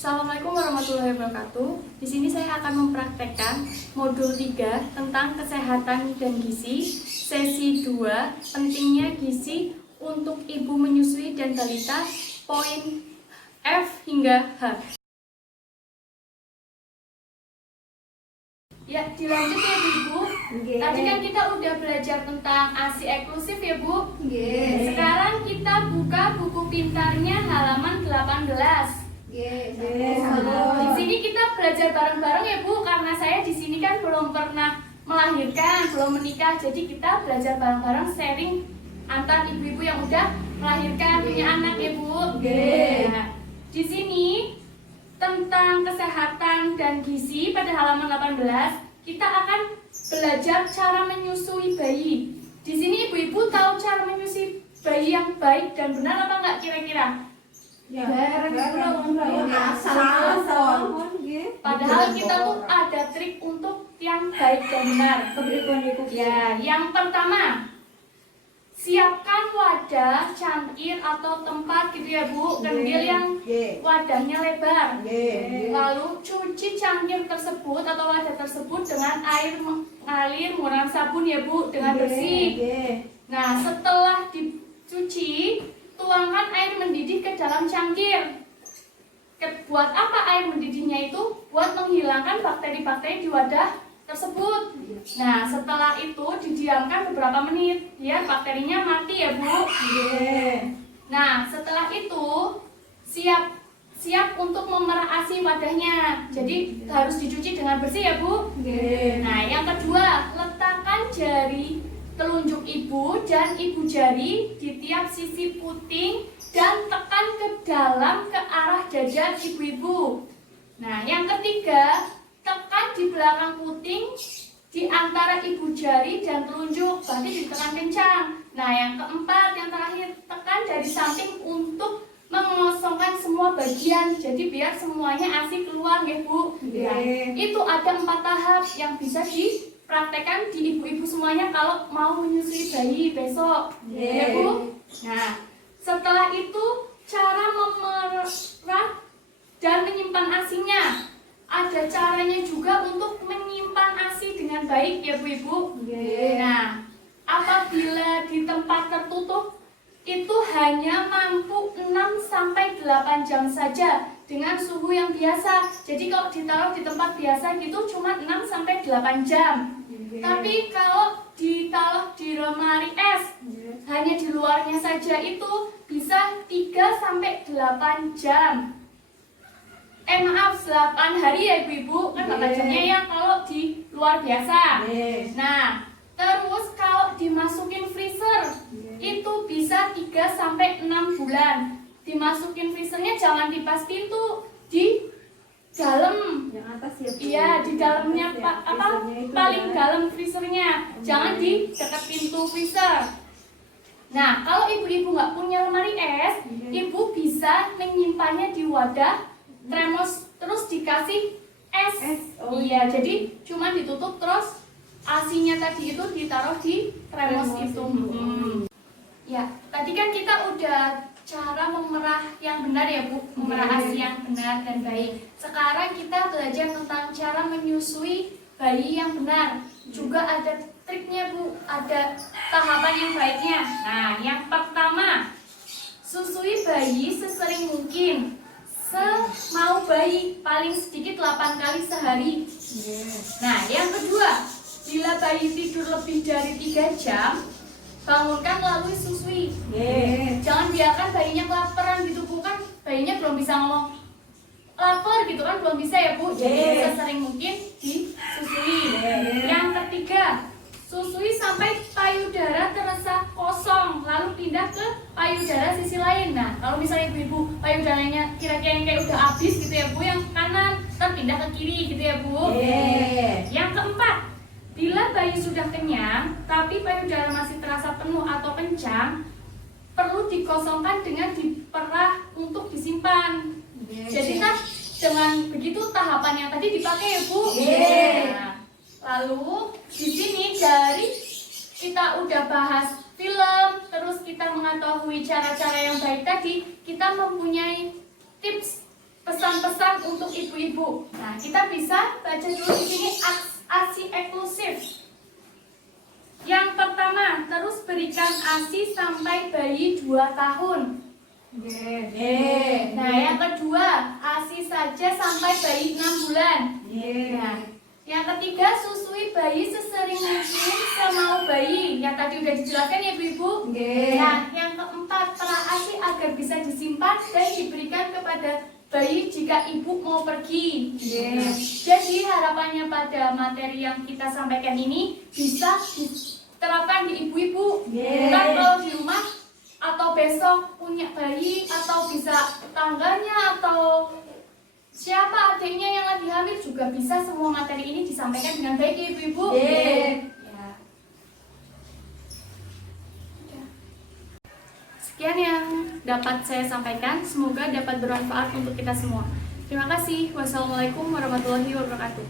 Assalamualaikum warahmatullahi wabarakatuh. Di sini saya akan mempraktekkan modul 3 tentang kesehatan dan gizi, sesi 2, pentingnya gizi untuk ibu menyusui dan balita, poin F hingga H. Ya, dilanjut ya Bu. Tadi kan kita udah belajar tentang ASI eksklusif ya Bu. Sekarang kita buka buku pintarnya halaman 18. Di sini kita belajar bareng-bareng ya Bu, karena saya di sini kan belum pernah melahirkan, belum menikah, jadi kita belajar bareng-bareng, sharing antar ibu-ibu yang udah melahirkan, punya anak ya Bu. Nah, di sini tentang kesehatan dan gizi pada halaman 18 kita akan belajar cara menyusui bayi. Di sini ibu-ibu tahu cara menyusui bayi yang baik dan benar apa enggak kira-kira? Padahal kita tuh ada trik untuk yang baik dan benar. Ya, yang pertama, siapkan wadah, cangkir atau tempat gitu ya Bu, kendil yang wadahnya lebar. Lalu cuci cangkir tersebut atau wadah tersebut dengan air mengalir menggunakan sabun ya Bu, dengan bersih. Nah, setelah dicuci, tuangkan air mendidih ke dalam cangkir. Buat apa air mendidihnya itu? Buat menghilangkan bakteri-bakteri di wadah tersebut. Nah, setelah itu didiamkan beberapa menit biar bakterinya mati ya Bu. Nah, setelah itu siap untuk memerah ASI wadahnya. Jadi harus dicuci dengan bersih ya Bu. Nah, yang kedua, letakkan jari telunjuk ibu dan ibu jari di tiap sisi puting dan tekan ke dalam ke arah dada ibu-ibu. Nah, yang ketiga, tekan di belakang puting di antara ibu jari dan telunjuk, berarti ditekan kencang. Nah, yang keempat, yang terakhir, tekan dari samping untuk mengosongkan semua bagian, jadi biar semuanya ASI keluar ya Bu. Nah, itu ada 4 tahap yang bisa dipraktekkan di ibu-ibu semuanya kalau mau menyusui bayi besok ya Bu. Nah, setelah itu cara memerah dan menyimpan ASI-nya. Ada caranya juga untuk menyimpan ASI dengan baik ya Bu Ibu. Nah, apabila di tempat tertutup itu hanya mampu 6-8 jam saja dengan suhu yang biasa. Jadi kalau ditaruh di tempat biasa gitu cuma 6-8 jam. Tapi kalau ditaruh di lemari es hanya di luarnya saja itu bisa 3-8 jam. Maaf, 8 hari ya ibu-ibu, kan 8 jamnya ya kalau di luar biasa. Nah, terus kalau dimasukin freezer itu bisa 3-6 bulan. Dimasukin freezernya jangan di pas pintu, di dalam. Yang atas ya. Iya, di dalamnya paling dalam freezernya. Jangan di dekat pintu freezer. Nah, kalau ibu-ibu nggak punya lemari es, ibu bisa menyimpannya di wadah termos, terus dikasih es. Iya, jadi cuma ditutup terus ASI-nya tadi itu ditaruh di termos itu. Ya, tadi kan kita udah cara memerah yang benar ya Bu, memerah ASI yang benar dan baik. Sekarang kita belajar tentang cara menyusui bayi yang benar. Juga ada triknya Bu, ada tahapan yang baiknya. Nah, yang pertama, susui bayi sesering mungkin. Semau bayi, paling sedikit 8 kali sehari. Nah, yang kedua, bila bayi tidur lebih dari 3 jam, bangunkan lalu susui. Jangan biarkan bayinya kelaparan gitu Bu, kan bayinya belum bisa ngomong lapar gitu kan, belum bisa ya Bu. Jadi sesering mungkin disusui. Yang ketiga, susui sampai payudara terasa kosong, lalu pindah ke payudara sisi lain. Nah, kalau misalnya ibu-ibu payudaranya kira-kira yang kayak udah habis gitu ya Bu, yang kanan, pindah ke kiri gitu ya Bu. Yang keempat, bila bayi sudah kenyang tapi payudara masih terasa penuh atau kencang, perlu dikosongkan dengan diperah untuk disimpan. Jadi kan dengan begitu tahapan yang tadi dipakai ya Bu. Nah, lalu di sini dari kita udah bahas film, terus kita mengetahui cara-cara yang baik tadi, kita mempunyai tips pesan-pesan untuk ibu-ibu. Nah, kita bisa baca dulu di sini ASI eksklusif. Yang pertama, terus berikan ASI sampai bayi 2 tahun. Nah, yang kedua, ASI saja sampai bayi 6 bulan. Nah, yang ketiga, susui bayi sesering mungkin semau bayi. Yang tadi udah dijelaskan ya ibu-ibu. Nah, yang keempat, pra-ASI agar bisa disimpan dan diberikan kepada bayi jika ibu mau pergi. Jadi harapannya pada materi yang kita sampaikan ini bisa diterapkan di ibu-ibu. Dan kalau di rumah atau besok punya bayi atau bisa tetangganya atau siapa adiknya yang lagi hamil juga bisa semua materi ini disampaikan dengan baik ya ibu-ibu. Sekian yang dapat saya sampaikan, semoga dapat bermanfaat untuk kita semua. Terima kasih. Wassalamualaikum warahmatullahi wabarakatuh.